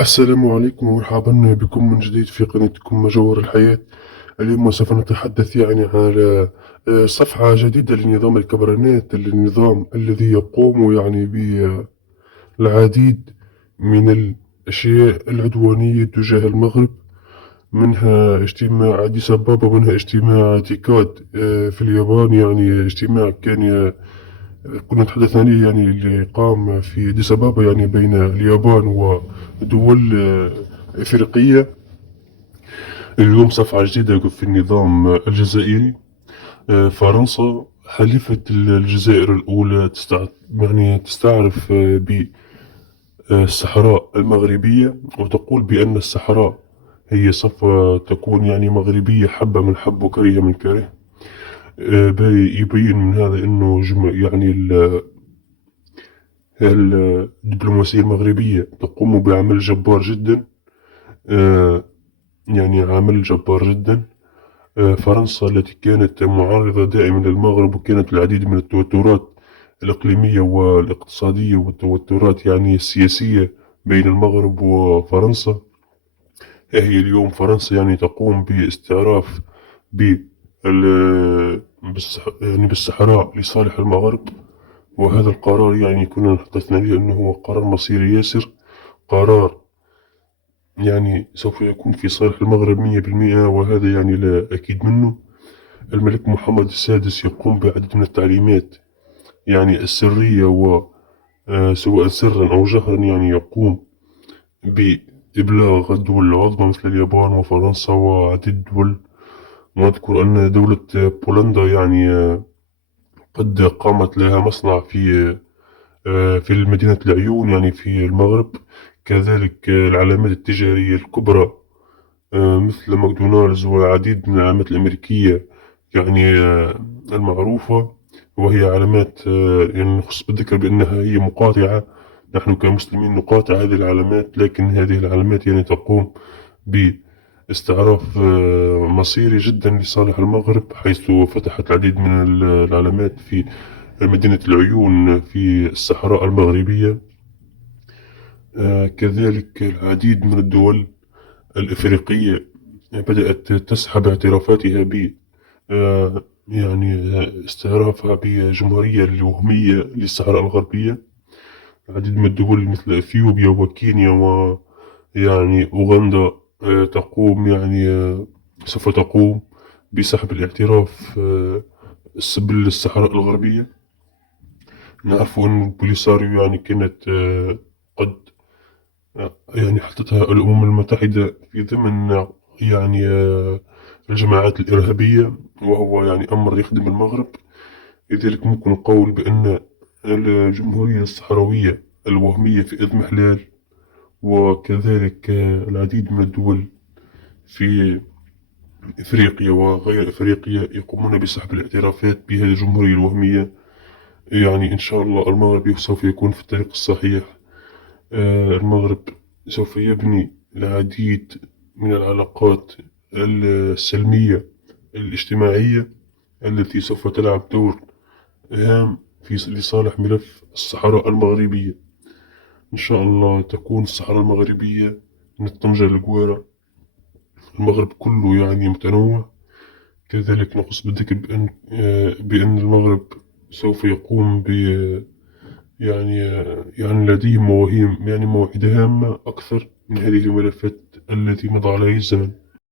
السلام عليكم ومرحبا بكم من جديد في قناتكم مجوهر الحياة. اليوم سوف نتحدث على صفحة جديدة لنظام الكبرنات، النظام الذي يقوم بالعديد من الأشياء العدوانية تجاه المغرب، منها اجتماع أديس أبابا، منها اجتماع تيكاد في اليابان. اجتماع كنا نتحدث عليه، اللي قام في أديس أبابا بين اليابان ودول إفريقية. اليوم صفحة جديدة في النظام الجزائري. فرنسا حلفت الجزائر الأولى تستعرف بالصحراء المغربية، وتقول بأن الصحراء هي سوف تكون مغربية، حبة من حب وكره من كره. يبين من هذا أنه الدبلوماسية المغربية تقوم بعمل جبار جدا. آه، عمل جبار جدا. فرنسا التي كانت معارضة دائما للمغرب، وكانت العديد من التوترات الإقليمية والاقتصادية والتوترات السياسية بين المغرب وفرنسا. هي اليوم فرنسا تقوم باستعراف بالصحراء لصالح المغرب. وهذا القرار كنا نتحدث عليه أنه هو قرار مصيري ياسر، قرار سوف يكون في صالح المغرب 100%، وهذا لا أكيد منه. الملك محمد السادس يقوم بعدد من التعليمات السرية، و سواء سرا أو جهرا يقوم بإبلاغ الدول العظمى مثل اليابان وفرنسا وعديد الدول. نذكر أن دولة بولندا قد قامت لها مصنع في مدينة العيون في المغرب. كذلك العلامات التجارية الكبرى مثل ماكدونالدز والعديد من العلامات الأمريكية المعروفة، وهي علامات نخص بالذكر بأنها هي مقاطعة. نحن كمسلمين نقاطع هذه العلامات، لكن هذه العلامات تقوم باستعراف مصيري جدا لصالح المغرب، حيث فتحت العديد من العلامات في مدينة العيون في الصحراء المغربية. كذلك العديد من الدول الإفريقية بدأت تسحب اعترافاتها ب استعرافها بجمهورية الوهمية للصحراء الغربية. العديد من الدول مثل أثيوبيا وكينيا أوغندا تقوم سوف تقوم بسحب الاعتراف بالصحراء الغربية. نعرف أن البوليساريو كانت قد حطتها الأمم المتحدة في ضمن الجماعات الإرهابية، وهو أمر يخدم المغرب. لذلك ممكن نقول بأن الجمهورية الصحراوية الوهمية في إضمحلال، وكذلك العديد من الدول في إفريقيا وغير إفريقيا يقومون بسحب الاعترافات بهذه الجمهورية الوهمية. إن شاء الله المغرب سوف يكون في الطريق الصحيح. المغرب سوف يبني العديد من العلاقات السلمية الاجتماعية التي سوف تلعب دور هام لصالح ملف الصحراء المغربية. إن شاء الله تكون الصحراء المغربية من طنجة للقويرة. المغرب كله متنوع. كذلك نقص بالذكر بأن المغرب سوف يقوم ب لديه مواهب موعدة هامة أكثر من هذه الملفات التي مضى عليه الزمن.